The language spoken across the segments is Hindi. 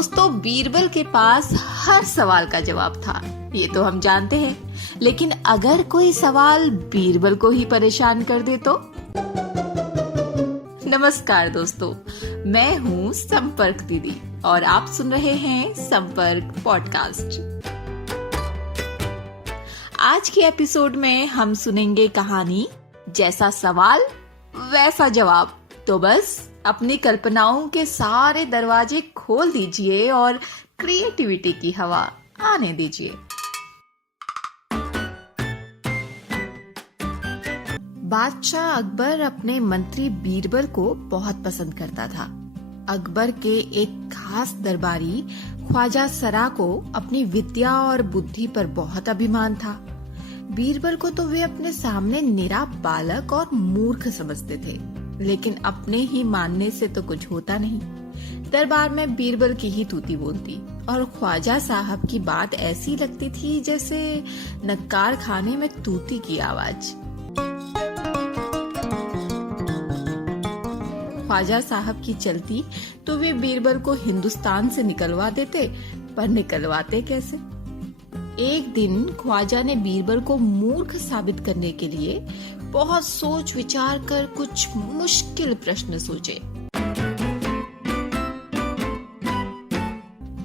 दोस्तों, बीरबल के पास हर सवाल का जवाब था, ये तो हम जानते हैं। लेकिन अगर कोई सवाल बीरबल को ही परेशान कर दे तो? नमस्कार दोस्तों, मैं हूँ संपर्क दीदी और आप सुन रहे हैं संपर्क पॉडकास्ट। आज के एपिसोड में हम सुनेंगे कहानी जैसा सवाल वैसा जवाब। तो बस अपनी कल्पनाओं के सारे दरवाजे खोल दीजिए और क्रिएटिविटी की हवा आने दीजिए। बादशाह अकबर अपने मंत्री बीरबल को बहुत पसंद करता था। अकबर के एक खास दरबारी ख्वाजा सरा को अपनी विद्या और बुद्धि पर बहुत अभिमान था। बीरबल को तो वे अपने सामने निरा बालक और मूर्ख समझते थे, लेकिन अपने ही मानने से तो कुछ होता नहीं। दरबार में बीरबल की ही तूती बोलती और ख्वाजा साहब की बात ऐसी लगती थी जैसे नक्कार खाने में तूती की आवाज। ख्वाजा साहब की चलती तो वे बीरबल को हिंदुस्तान से निकलवा देते, पर निकलवाते कैसे? एक दिन ख्वाजा ने बीरबल को मूर्ख साबित करने के लिए बहुत सोच विचार कर कुछ मुश्किल प्रश्न सोचे।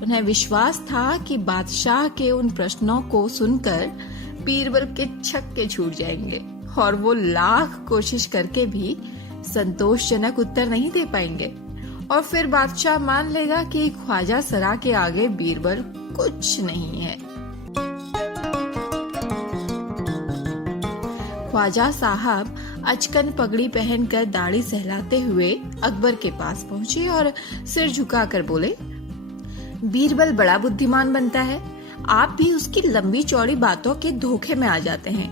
उन्हें विश्वास था कि बादशाह के उन प्रश्नों को सुनकर बीरबल के छक्के छूट जाएंगे और वो लाख कोशिश करके भी संतोषजनक उत्तर नहीं दे पाएंगे, और फिर बादशाह मान लेगा कि ख्वाजा सरा के आगे बीरबल कुछ नहीं है। ख्वाजा साहब अचकन पगड़ी पहनकर दाढ़ी सहलाते हुए अकबर के पास पहुंचे और सिर झुकाकर बोले, बीरबल बड़ा बुद्धिमान बनता है, आप भी उसकी लंबी चौड़ी बातों के धोखे में आ जाते हैं।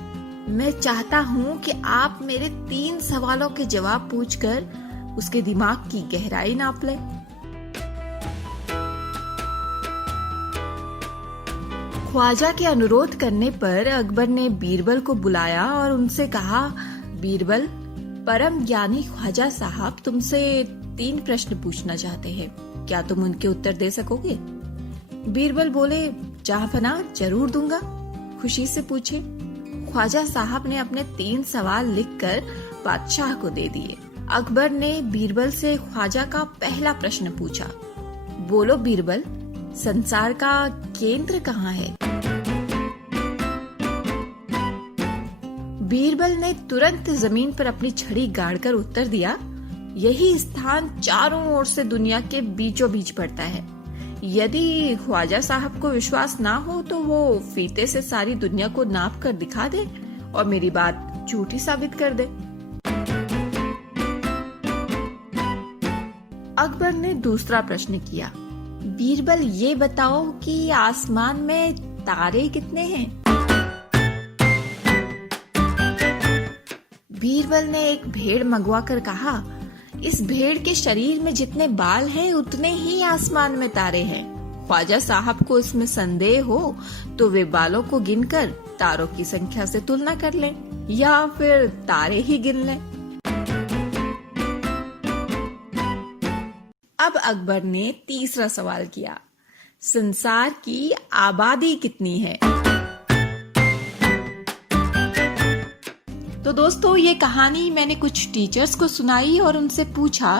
मैं चाहता हूँ कि आप मेरे 3 सवालों के जवाब पूछकर उसके दिमाग की गहराई नाप लें। ख्वाजा के अनुरोध करने पर अकबर ने बीरबल को बुलाया और उनसे कहा, बीरबल, परम ज्ञानी ख्वाजा साहब तुमसे 3 प्रश्न पूछना चाहते हैं, क्या तुम उनके उत्तर दे सकोगे? बीरबल बोले, जहांपनाह, जरूर दूंगा, खुशी से पूछे। ख्वाजा साहब ने अपने 3 सवाल लिखकर बादशाह को दे दिए। अकबर ने बीरबल से ख्वाजा का पहला प्रश्न पूछा, बोलो बीरबल, संसार का केंद्र कहाँ है? बीरबल ने तुरंत जमीन पर अपनी छड़ी गाड़कर उत्तर दिया, यही स्थान चारों ओर से दुनिया के बीचों बीच पड़ता है। यदि ख्वाजा साहब को विश्वास ना हो तो वो फीते से सारी दुनिया को नाप कर दिखा दे और मेरी बात झूठी साबित कर दे। अकबर ने दूसरा प्रश्न किया, बीरबल ये बताओ कि आसमान में तारे कितने हैं? बीरबल ने एक भेड़ मंगवा कर कहा, इस भेड़ के शरीर में जितने बाल हैं उतने ही आसमान में तारे हैं। ख्वाजा साहब को इसमें संदेह हो तो वे बालों को गिनकर तारों की संख्या से तुलना कर लें या फिर तारे ही गिन लें। अब अकबर ने तीसरा सवाल किया, संसार की आबादी कितनी है? तो दोस्तों, ये कहानी मैंने कुछ टीचर्स को सुनाई और उनसे पूछा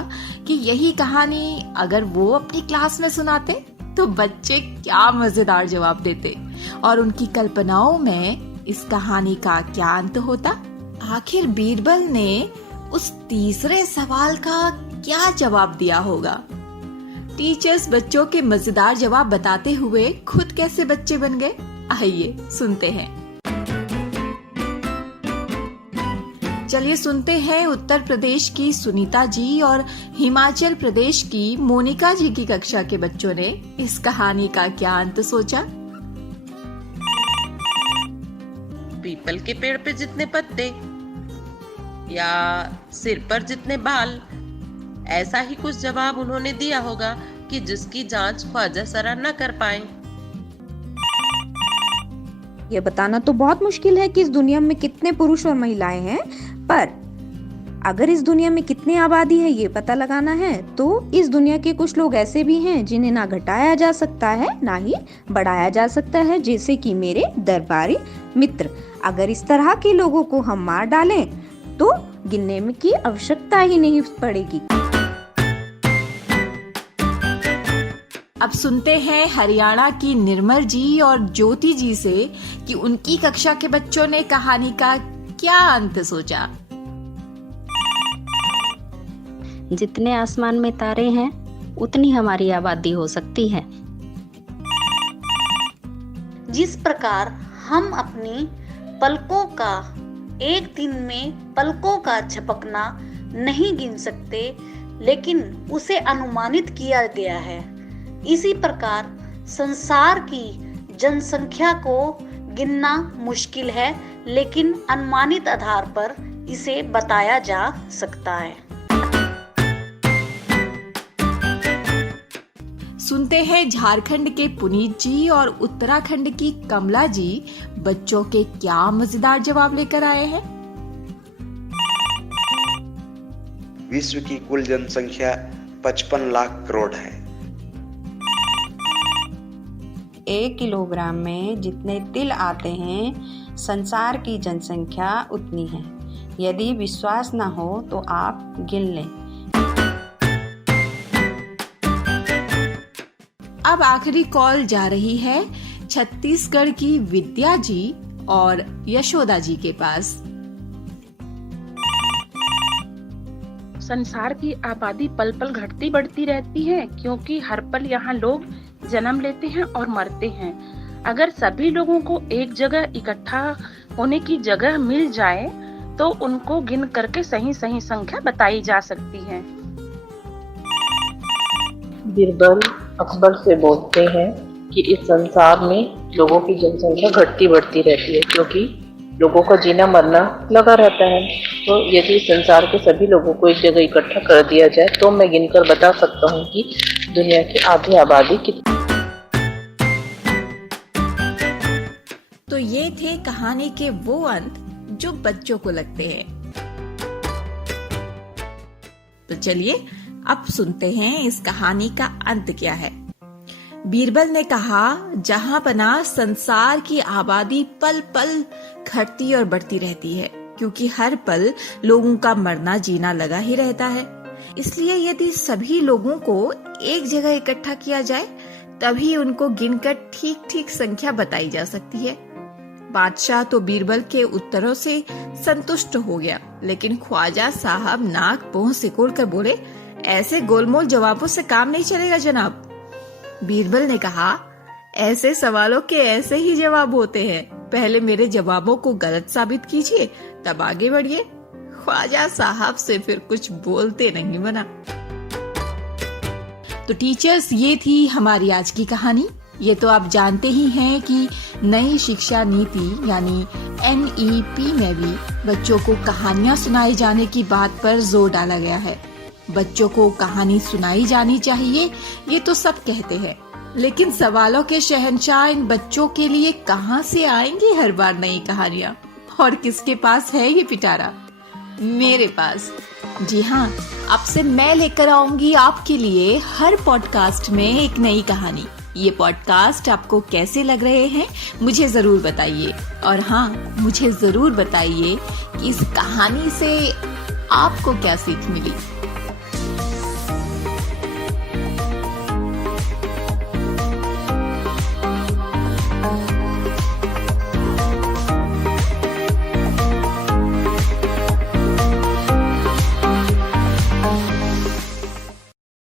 कि यही कहानी अगर वो अपनी क्लास में सुनाते तो बच्चे क्या मजेदार जवाब देते और उनकी कल्पनाओं में इस कहानी का क्या अंत होता। आखिर बीरबल ने उस तीसरे सवाल का क्या जवाब दिया होगा? टीचर्स बच्चों के मजेदार जवाब बताते हुए खुद कैसे बच्चे बन गए, आइए सुनते हैं। चलिए सुनते हैं उत्तर प्रदेश की सुनीता जी और हिमाचल प्रदेश की मोनिका जी की कक्षा के बच्चों ने इस कहानी का क्या अंत सोचा। पीपल के पेड़ पे जितने पत्ते या सिर पर जितने बाल, ऐसा ही कुछ जवाब उन्होंने दिया होगा कि जिसकी जांच ख्वाजा सरा न कर पाए। ये बताना तो बहुत मुश्किल है कि इस दुनिया में कितने पुरुष और महिलाएं हैं, पर अगर इस दुनिया में कितनी आबादी है ये पता लगाना है तो इस दुनिया के कुछ लोग ऐसे भी हैं जिन्हें ना घटाया जा सकता है ना ही बढ़ाया जा सकता है, जैसे कि मेरे दरबारी मित्र। अगर इस तरह के लोगों को हम मार डालें तो गिनने में की आवश्यकता ही नहीं पड़ेगी। अब सुनते हैं हरियाणा की निर्मल जी और ज्योति जी से कि उनकी कक्षा के बच्चों ने कहानी का क्या अंत सोचा। जितने आसमान में तारे हैं उतनी हमारी आबादी हो सकती है। जिस प्रकार हम अपनी पलकों का एक दिन में पलकों का झपकना नहीं गिन सकते, लेकिन उसे अनुमानित किया गया है, इसी प्रकार संसार की जनसंख्या को गिनना मुश्किल है, लेकिन अनुमानित आधार पर इसे बताया जा सकता है। सुनते हैं झारखंड के पुनीत जी और उत्तराखंड की कमला जी बच्चों के क्या मजेदार जवाब लेकर आए हैं। विश्व की कुल जनसंख्या 55 लाख करोड़ है। 1 किलोग्राम में जितने तिल आते हैं संसार की जनसंख्या उतनी है। यदि विश्वास न हो तो आप गिन लें। अब आखिरी कॉल जा रही है छत्तीसगढ़ की विद्या जी और यशोदा जी के पास। संसार की आबादी पल पल घटती बढ़ती रहती है, क्योंकि हर पल यहाँ लोग जन्म लेते हैं और मरते हैं। अगर सभी लोगों को एक जगह इकट्ठा होने की जगह मिल जाए तो उनको गिन करके सही सही संख्या बताई जा सकती है। बीरबल अकबर से बोलते हैं कि इस संसार में लोगों की जनसंख्या घटती बढ़ती रहती है, क्योंकि लोगों का जीना मरना लगा रहता है। तो यदि संसार के सभी लोगों को एक जगह इकट्ठा कर दिया जाए तो मैं गिनकर बता सकता हूँ कि दुनिया की आधी आबादी कितनी। तो ये थे कहानी के वो अंत जो बच्चों को लगते हैं। तो चलिए अब सुनते हैं इस कहानी का अंत क्या है। बीरबल ने कहा, जहां पना संसार की आबादी पल पल घटती और बढ़ती रहती है, क्योंकि हर पल लोगों का मरना जीना लगा ही रहता है। इसलिए यदि सभी लोगों को एक जगह इकट्ठा किया जाए तभी उनको गिनकर ठीक ठीक संख्या बताई जा सकती है। बादशाह तो बीरबल के उत्तरों से संतुष्ट हो गया, लेकिन ख्वाजा साहब नाक पोंछ सिकोड़ कर बोले, ऐसे गोलमोल जवाबों से काम नहीं चलेगा जनाब। बीरबल ने कहा, ऐसे सवालों के ऐसे ही जवाब होते हैं, पहले मेरे जवाबों को गलत साबित कीजिए तब आगे बढ़िए। ख्वाजा साहब से फिर कुछ बोलते नहीं बना। तो टीचर्स, ये थी हमारी आज की कहानी। ये तो आप जानते ही हैं कि नई शिक्षा नीति यानी NEP में भी बच्चों को कहानियां सुनाई जाने की बात पर जोर डाला गया है। बच्चों को कहानी सुनाई जानी चाहिए, ये तो सब कहते हैं, लेकिन सवालों के शहंशाह इन बच्चों के लिए कहां से आएंगी हर बार नई कहानियां? और किसके पास है ये पिटारा? मेरे पास। जी हाँ, अब से मैं लेकर आऊंगी आपके लिए हर पॉडकास्ट में एक नई कहानी। ये पॉडकास्ट आपको कैसे लग रहे हैं मुझे जरूर बताइए, और हाँ, मुझे जरूर बताइए कि इस कहानी से आपको क्या सीख मिली।